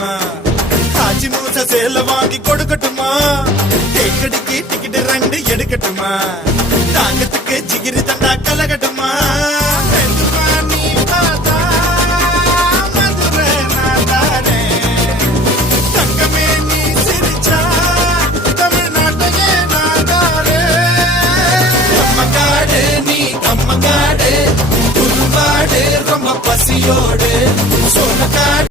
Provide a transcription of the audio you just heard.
இருக்கட்டுமா காட்சி மூச சேல வாங்கி கொடுக்கட்டுமா தேக்கடிக்கு டிக்கெட் 2 எடுக்கட்டுமா தாங்கத்துக்கு ஜிகிரி தண்டா கலகட்டும்